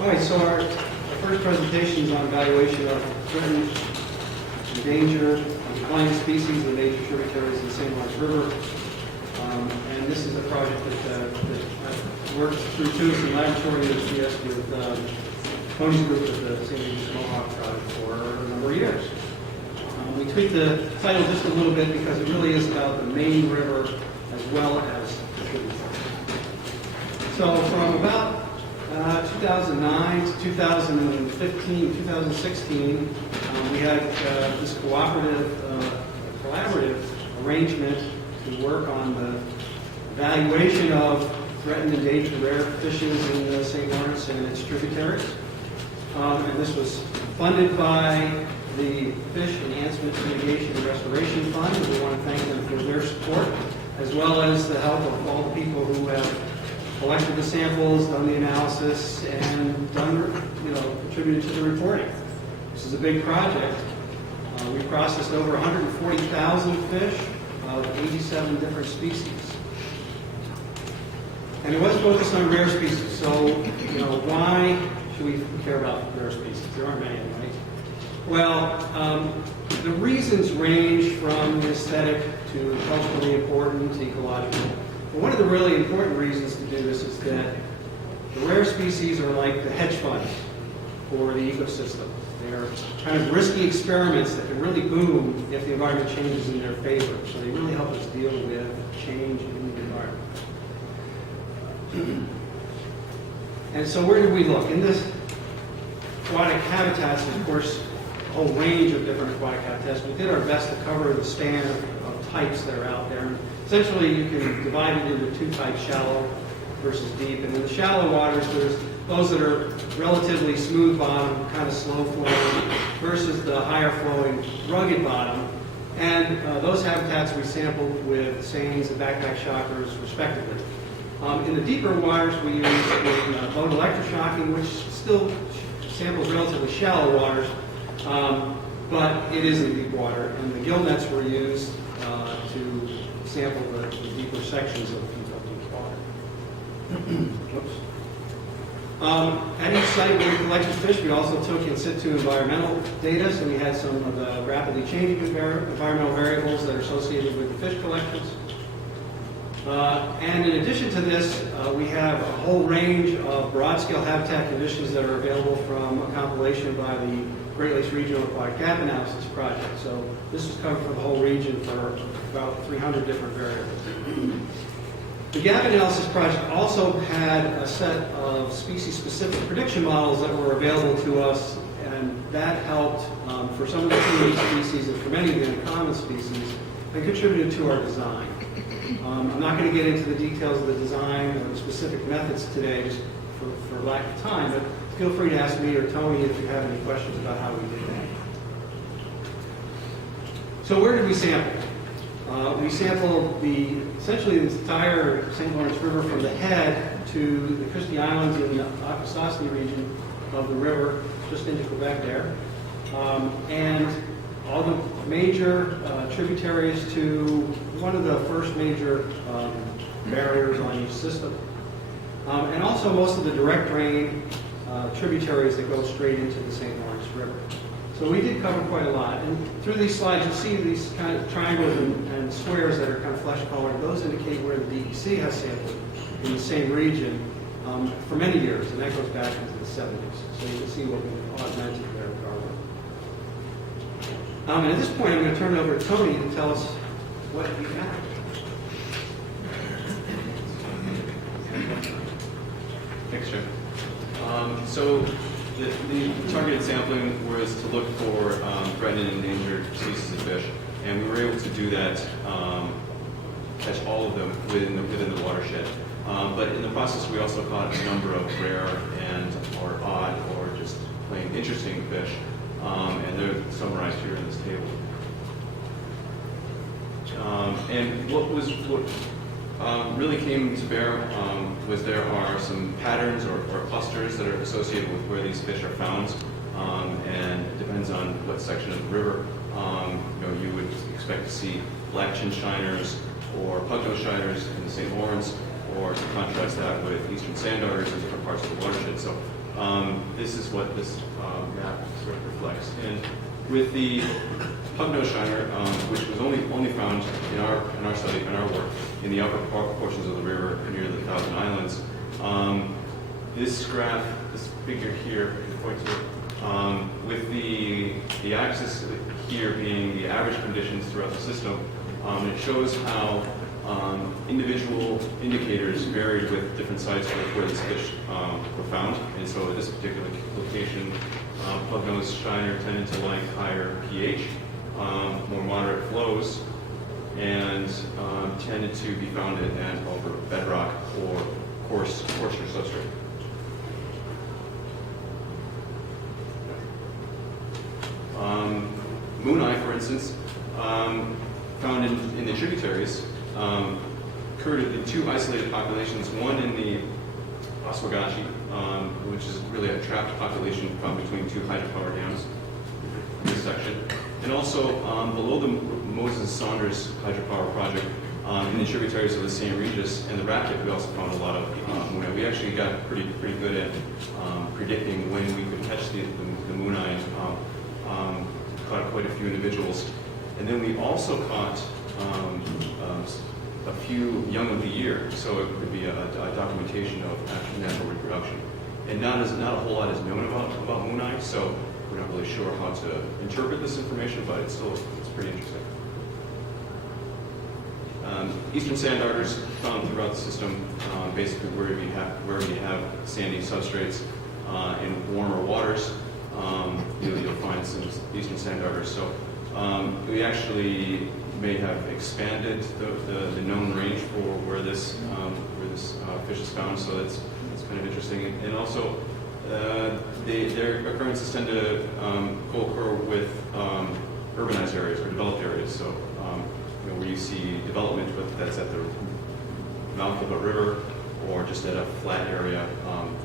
All right, so our first presentation is on evaluation of threatened, endangered, and declining species of major tributaries of the St. Lawrence River. And this is a project that I've worked through Tunison Laboratory at USGS with Tony's group at the St. Louis Mohawk Project for a number of years. We tweaked the title just a little bit because it really is about the main river as well as the tributaries. So from about 2009 to 2015, 2016, we had this collaborative arrangement to work on the evaluation of threatened, endangered, rare fishes in the St. Lawrence and its tributaries. And this was funded by the Fish Enhancement, Mitigation, and Restoration Fund. And we want to thank them for their support, as well as the help of all the people who have collected the samples, done the analysis, and contributed to the reporting. This is a big project. We processed over 140,000 fish of 87 different species. And it was focused on rare species. So, why should we care about rare species? There aren't many, right? Well, the reasons range from aesthetic to culturally important to ecological. But one of the really important reasons to do this is that the rare species are like the hedge funds for the ecosystem. They're kind of risky experiments that can really boom if the environment changes in their favor. So they really help us deal with change in the environment. And so where did we look? In this aquatic habitats, of course, a whole range of different aquatic habitats. We did our best to cover the span of types that are out there. And essentially, you can divide it into two types, shallow versus deep. And in the shallow waters, there's those that are relatively smooth bottom, kind of slow flowing, versus the higher flowing, rugged bottom. And those habitats we sampled with seines and backpack shockers, respectively. In the deeper waters, we used boat electroshocking, which still samples relatively shallow waters, but it is in deep water. And the gill nets were used to sample the deeper sections of deep water. Whoops. At each site where we collected fish, we also took in situ environmental data, so we had some of the rapidly changing environmental variables that are associated with the fish collections. And in addition to this, we have a whole range of broad-scale habitat conditions that are available from a compilation by the Great Lakes Regional Aquatic Gap Analysis Project. So this was covered for the whole region for about 300 different variables. The Gap Analysis Project also had a set of species-specific prediction models that were available to us, and that helped for some of the key species and for many of the uncommon species, and contributed to our design. I'm not going to get into the details of the design or the specific methods today, just for lack of time, but feel free to ask me or Tony if you have any questions about how we did that. So where did we sample? We sampled essentially the entire St. Lawrence River from the head to the Christie Islands in the Aquasasni region of the river, just into Quebec there, and all the major tributaries to one of the first major barriers on each system. And also most of the direct drain tributaries that go straight into the St. Lawrence River. So we did cover quite a lot. And through these slides, you'll see these kind of triangles and squares that are kind of flesh colored. Those indicate where the DEC has sampled in the same region for many years, and that goes back into the 70s. So you can see what we've augmented there with our work. And at this point, I'm going to turn it over to Tony to tell us what we found. Thanks, Jim. So the targeted sampling was to look for threatened and endangered species of fish, and we were able to do that, catch all of them within the watershed. But in the process, we also caught a number of rare or odd or just plain interesting fish, and they're summarized here in this table. And what really came to bear was there are some patterns or clusters that are associated with where these fish are found, and it depends on what section of the river. You would expect to see black chin shiners or pugnose shiners in the St. Lawrence, or to contrast that with eastern sand darters in different parts of the watershed. So this is what this map sort of reflects. And with the pug-nosed shiner, which was only found in our study, in our work, in the upper portions of the river near the Thousand Islands, this graph, this figure here, you can point to it, with the axis here being the average conditions throughout the system, it shows how individual indicators varied with different sites where these fish were found. And so at this particular location, pug-nosed shiner tended to like higher pH, more moderate flows, and tended to be found at over bedrock or coarser substrate. Mooneye, for instance, found in the tributaries, occurred in two isolated populations, one in the Oswegatchie, which is really a trapped population found between two hydropower dams in this section, and also below the Moses Saunders hydropower project, in the tributaries of the St. Regis and the Rapid, we also found a lot of mooneye. We actually got pretty good at predicting when we could catch the mooneye. Caught quite a few individuals, and then we also caught a few young of the year, so it could be a documentation of actual natural reproduction. And not a whole lot is known about mooneye, so we're not really sure how to interpret this information, but it's pretty interesting. Eastern sand darters found throughout the system, basically wherever you have sandy substrates in warmer waters, you'll find some eastern sand darters. So we actually may have expanded the known range for where this fish is found. So that's kind of interesting. And also, their occurrences tend to co-occur with urbanized areas or developed areas. So where you see development, whether that's at the mouth of a river or just at a flat area,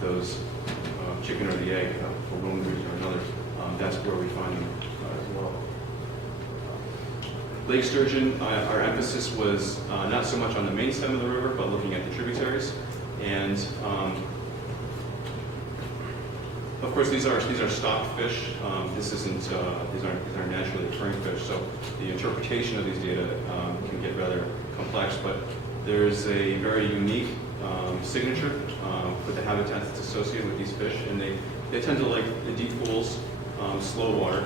those chicken or the egg, for one reason or another, that's where we find them as well. Lake sturgeon, our emphasis was not so much on the main stem of the river, but looking at the tributaries. And of course, these are stocked fish. These aren't naturally occurring fish. So the interpretation of these data can get rather complex. But there's a very unique signature for the habitat that's associated with these fish, and they tend to like the deep pools, slow water,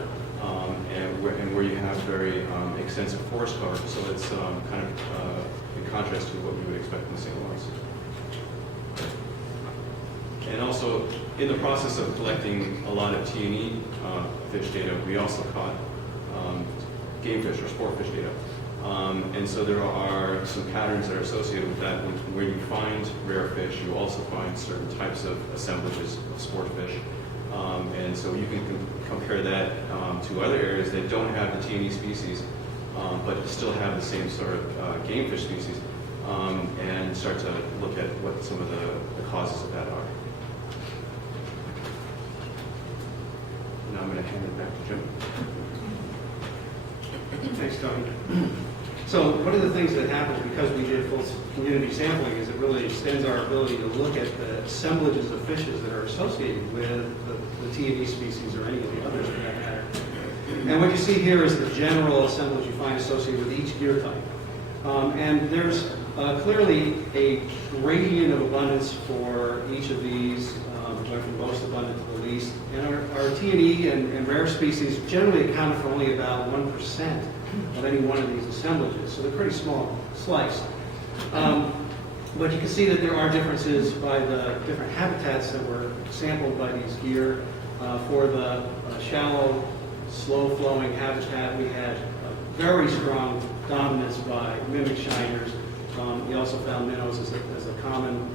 and where you have very extensive forest cover. So it's kind of in contrast to what you would expect in the St. Lawrence. And also, in the process of collecting a lot of T&E fish data, we also caught game fish or sport fish data. And so there are some patterns that are associated with that. Where you find rare fish, you also find certain types of assemblages of sport fish. And so you can compare that to other areas that don't have the T&E species, but still have the same sort of game fish species, and start to look at what some of the causes of that are. Now I'm going to hand it back to Jim. Thanks, Tony. So one of the things that happens because we did full community sampling is it really extends our ability to look at the assemblages of fishes that are associated with the T&E species or any of the others for that matter. And what you see here is the general assemblage you find associated with each gear type. And there's clearly a gradient of abundance for each of these, going from most abundant to the least. And our T&E and rare species generally account for only about 1% of any one of these assemblages, so they're pretty small slice. But you can see that there are differences by the different habitats that were sampled by these gear. For the shallow, slow-flowing habitat, we had a very strong dominance by mimic shiners. We also found minnows as a common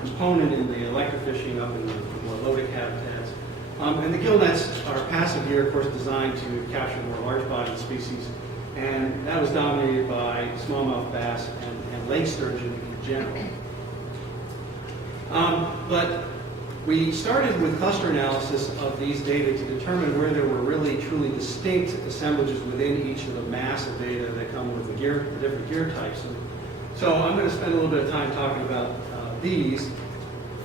component in the electrofishing up in the more lotic habitats. And the gill nets are passive gear, of course, designed to capture more large-bodied species, and that was dominated by smallmouth bass and lake sturgeon in general. But we started with cluster analysis of these data to determine where there were really truly distinct assemblages within each of the mass of data that come with the different gear types. And so I'm going to spend a little bit of time talking about these.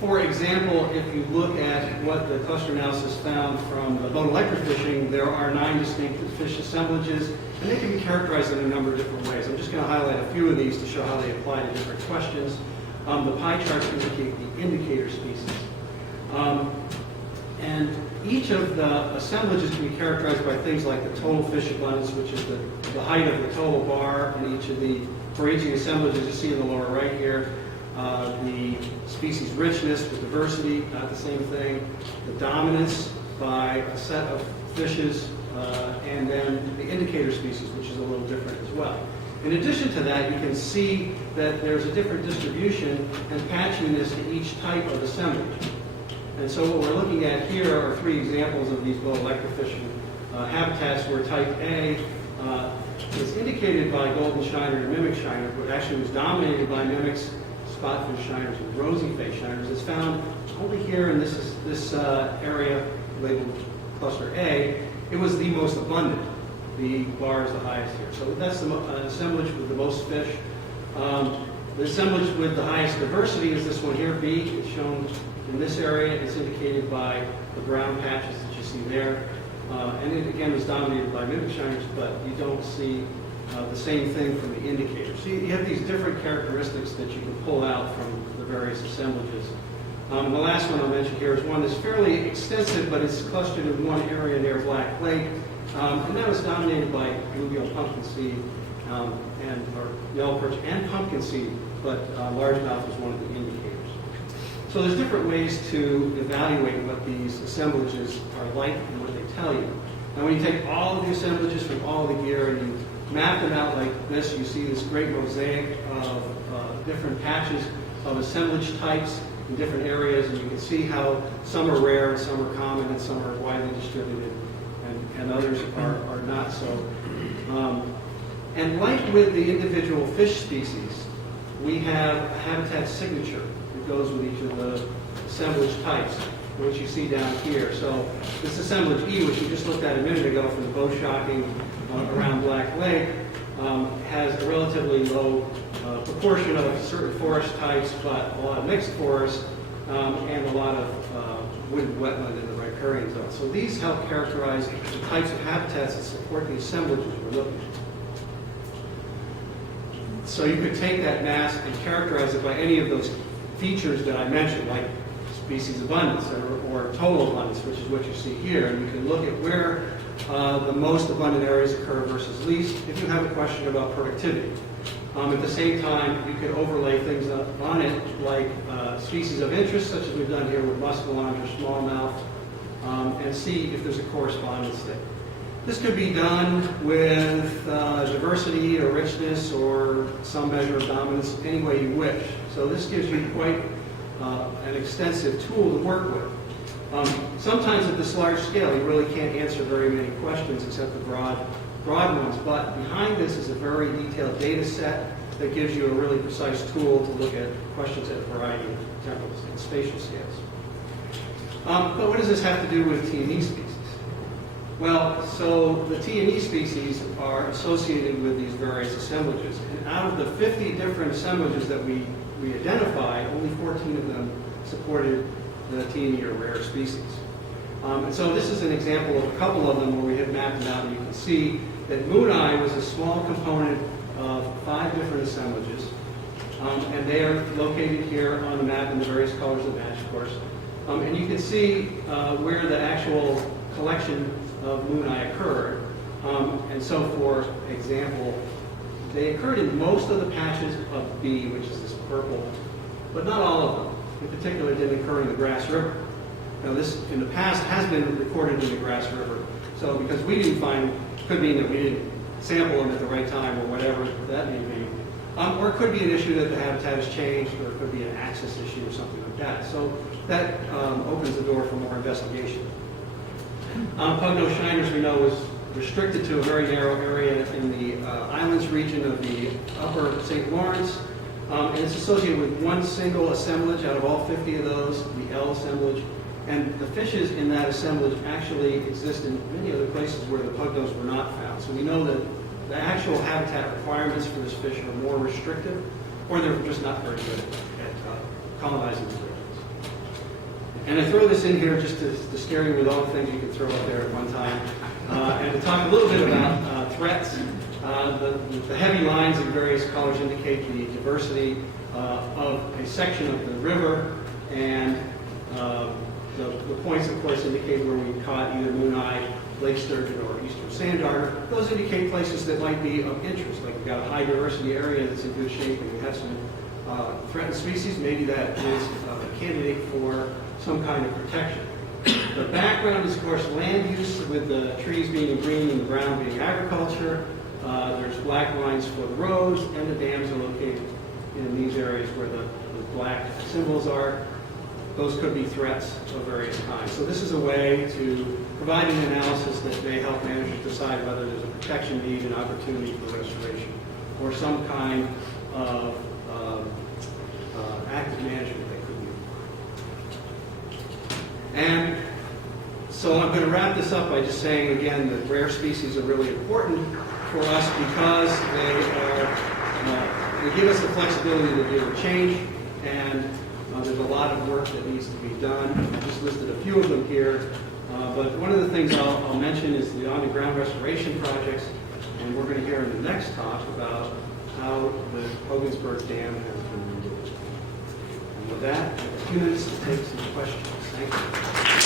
For example, if you look at what the cluster analysis found from the boat electrofishing, there are 9 distinct fish assemblages, and they can be characterized in a number of different ways. I'm just going to highlight a few of these to show how they apply to different questions. The pie charts indicate the indicator species. And each of the assemblages can be characterized by things like the total fish abundance, which is the height of the total bar in each of the, for each of the assemblages you see in the lower right here. The species richness, the diversity, not the same thing. The dominance by a set of fishes, and then the indicator species, which is a little different as well. In addition to that, you can see that there's a different distribution and patchiness to each type of assemblage. And so what we're looking at here are 3 examples of these boat electrofishing habitats where type A is indicated by golden shiner and mimic shiner, but actually was dominated by mimics, spotfish shiners, and rosy face shiners. It's found only here in this area labeled cluster A. It was the most abundant. The bar is the highest here. So that's the assemblage with the most fish. The assemblage with the highest diversity is this one here, B. It's shown in this area. It's indicated by the brown patches that you see there. And it, again, was dominated by mimic shiners, but you don't see the same thing from the indicators. So you have these different characteristics that you can pull out from the various assemblages. The last one I'll mention here is one that's fairly extensive, but it's clustered in one area near Black Lake. And that was dominated by bluegill pumpkin seed, or yellow perch and pumpkin seed, but largemouth was one of the indicators. So there's different ways to evaluate what these assemblages are like and what they tell you. Now when you take all of the assemblages from all the gear and you map them out like this, you see this great mosaic of different patches of assemblage types in different areas, and you can see how some are rare and some are common and some are widely distributed and others are not so. And like with the individual fish species, we have a habitat signature that goes with each of the assemblage types, which you see down here. So this assemblage E, which we just looked at a minute ago from the boat shocking around Black Lake, has a relatively low proportion of certain forest types, but a lot of mixed forests and a lot of wooded wetland in the riparian zone. So these help characterize the types of habitats that support the assemblages we're looking at. So you could take that mass and characterize it by any of those features that I mentioned, like species abundance or total abundance, which is what you see here. And you can look at where the most abundant areas occur versus least if you have a question about productivity. At the same time, you could overlay things on it like species of interest, such as we've done here with muscalons or smallmouth, and see if there's a correspondence there. This could be done with diversity or richness or some measure of dominance any way you wish. So this gives you quite an extensive tool to work with. Sometimes at this large scale, you really can't answer very many questions except the broad ones, but behind this is a very detailed data set that gives you a really precise tool to look at questions at a variety of temporal and spatial scales. But what does this have to do with T&E species? Well, so the T&E species are associated with these various assemblages. And out of the 50 different assemblages that we identified, only 14 of them supported the T&E or rare species. And so this is an example of a couple of them where we have mapped them out, and you can see that moon-eye was a small component of 5 different assemblages. And they are located here on the map in the various colors that match, of course. And you can see where the actual collection of moon-eye occurred. And so, for example, they occurred in most of the patches of B, which is this purple, but not all of them. In particular, it didn't occur in the Grass River. Now, this in the past has been recorded in the Grass River. So, because we didn't find, could mean that we didn't sample them at the right time or whatever that may be. Or it could be an issue that the habitat has changed, or it could be an access issue or something like that. So that opens the door for more investigation. Pugnose shiners, we know, was restricted to a very narrow area in the islands region of the upper St. Lawrence. And it's associated with one single assemblage out of all 50 of those, the L assemblage. And the fishes in that assemblage actually exist in many other places where the pugnose were not found. So we know that the actual habitat requirements for this fish are more restrictive, or they're just not very good at colonizing these regions. And I throw this in here just to scare you with all the things you can throw out there at one time. And to talk a little bit about threats. The heavy lines in various colors indicate the diversity of a section of the river, and the points, of course, indicate where we caught either moon-eye, lake sturgeon, or eastern sand darter. Those indicate places that might be of interest, like we've got a high diversity area that's in good shape, and we have some threatened species. Maybe that is a candidate for some kind of protection. The background is, of course, land use, with the trees being green and the brown being agriculture. There's black lines for the roads, and the dams are located in these areas where the black symbols are. Those could be threats of various kinds. So this is a way to provide an analysis that may help managers decide whether there's a protection need, an opportunity for restoration, or some kind of active management that could be required. And so I'm going to wrap this up by just saying again that rare species are really important for us because they give us the flexibility to be able to change, and there's a lot of work that needs to be done. I just listed a few of them here, but one of the things I'll mention is the on-the-ground restoration projects, and we're going to hear in the next talk about how the Hogansburg Dam has been removed. And with that, I have a few minutes to take some questions. Thank you.